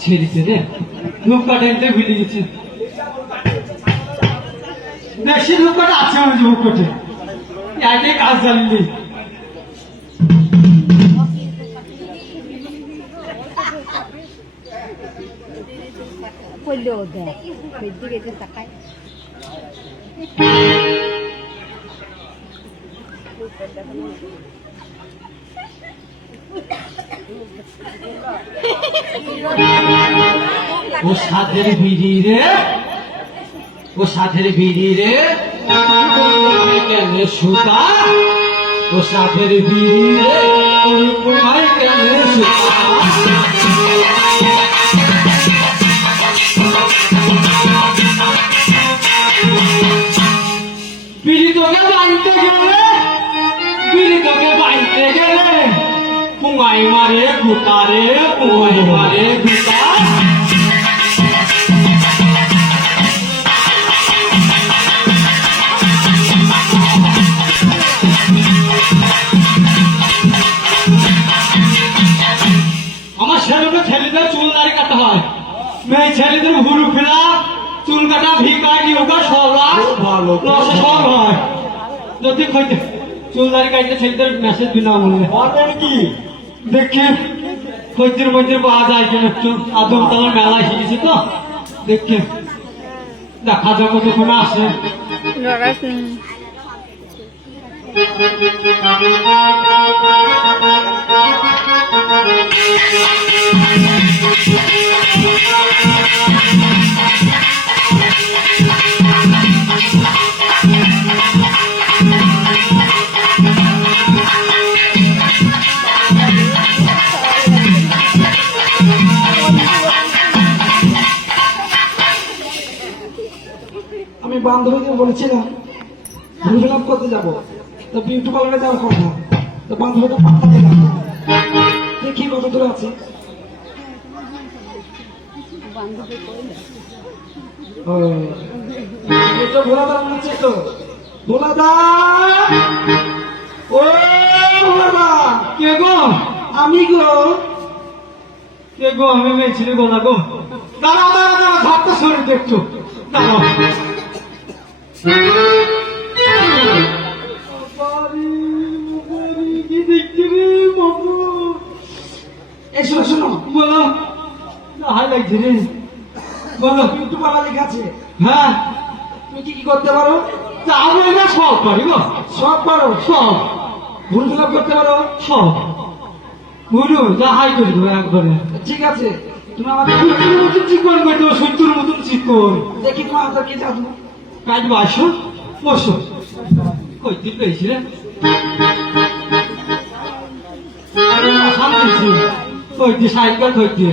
ছেড়েছে রে ধূপ কাটাইতে ভুলে গেছে বেশি ধূপ কাটা আছে আমার ধূপ কাটে একই কাজ জানলি ও সাথের বিড়ি রে ও সাথের বিড়ি রে কেন সুতা ও সাথের বিড়ি রে কোথায় কেন সুতা বিড়ি তোকে বাঁধতে গেলে বিড়ি তোকে বাঁধতে গেলে পুঙাই মারে গুতা রে পুঙাই মারে গুতা আমার ছেলেকে ছেলেদের চুল দাড়ি কাটতে হয় মেয়ে ছেলেদের ভুরু ফেলা চুল কাটা ভিকাটি ওটা সব ভালো সব হয় যদি খইতে চুল দাড়ি কাটতে ছেলেদের মেসেজ বিনামূল্যে কি দেখি খৈতির মধ্যে পাওয়া যায় কিনা একটু আদম তোমার মেলায় শিখেছি তো দেখি দেখা যাক কতক্ষণ আসে আমি বান্ধবীদের বলেছিলাম ভূমিলাভ করতে যাবো তো বিউটি পার্লারে যাওয়ার কথা তো বান্ধবীকে পাত্তা দিলাম দেখি কত দূরে আছে ভোলাদা মনে হচ্ছে তো ভোলাদা ও ভোলাদা কে গো আমি গো কে গো আমি মেয়ে ছেলে গোলা গো দাঁড়াও দাঁড়াও দাঁড়াও ধাপটা শরীর দেখছো দাঁড়াও কি দেখছি রে বাবু শোনো শোনো বলো হাই লাগছে রে বলো বিউটি পার্লার লেখা আছে হ্যাঁ তুমি কি কি করতে পারো আমি না সব পারি গো সব পারো সব ভূমিলাভ করতে পারো সব বুঝলো যা হাই করে দেবো একবারে ঠিক আছে তুমি আমাকে সত্তর মতন চিকন করে দেবো 70 মতন চিকন দেখি তোমার হাতে কি জাদু কাটবো আসো বসো কই দিন পেয়েছি রে সামনে কই দিয়ে সাইকেল কই দিয়ে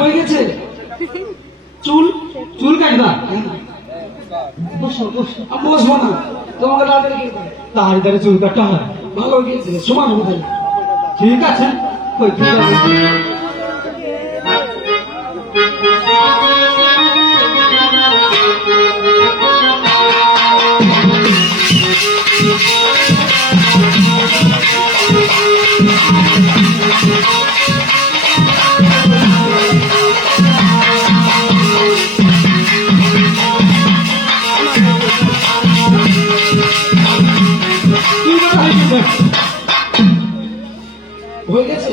হয়ে গেছে চুল চুল কাটবা বসো বসো বসবো না তোমাকে তাড়াতাড়ি তাড়াতাড়ি চুল কাটতে হয় ভালো গিয়েছে সমান হবে ঠিক আছে কই ঠিক আছে হয়ে গেছে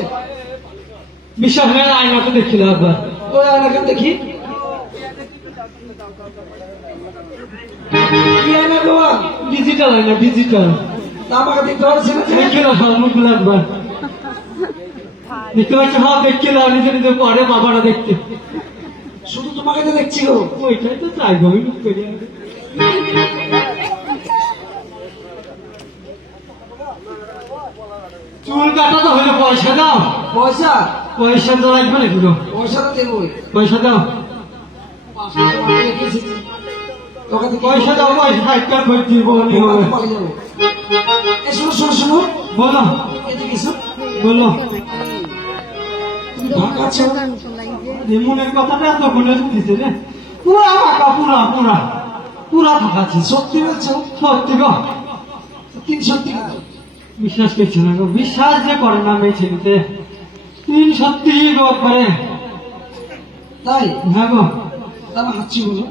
বিশ্বাস হয় আয়নাটা দেখিল একবার ওই আয়নাকে দেখি কি আয়না বাবা ডিজিটাল আয়না ডিজিটাল আমাকে দেখতে পারছে না দেখিল মুখগুলো একবার দেখতে পাচ্ছি হ্যাঁ দেখছিল নিজে নিজে পরে বাবারা দেখতে শুধু তোমাকে তো দেখছি গো। ওইটাই তো চাই গো লুক করে চুল কাটা তো হলে পয়সা দাও। পয়সা পয়সা তো লাগবে নাকি গো? পয়সা তো দেবোই। পয়সা দাও, 500 টাকা রেখে এসেছি। তোকে তো পয়সা দাও, পয়সা হাইকার করে দিব। পালিয়ে যাবো। এই শোনো শোনো শোনো, বলো এদিকে এসো। বলো, তুমি ঢাকা আছো? মনের কথাটা তো বলে দিতে রে। পুরা ফাঁকা, পুরা পুরা পুরা ফাঁকা আছে। সত্যি বলছো? সত্যি গো, সত্যি কিন্তু। বিশ্বাস করছি না গো, বিশ্বাস যে করে না মেয়ে ছেলেতে। সত্যি গো করে। তাই? হ্যাঁ গো, তাহলে হাঁচি বলো।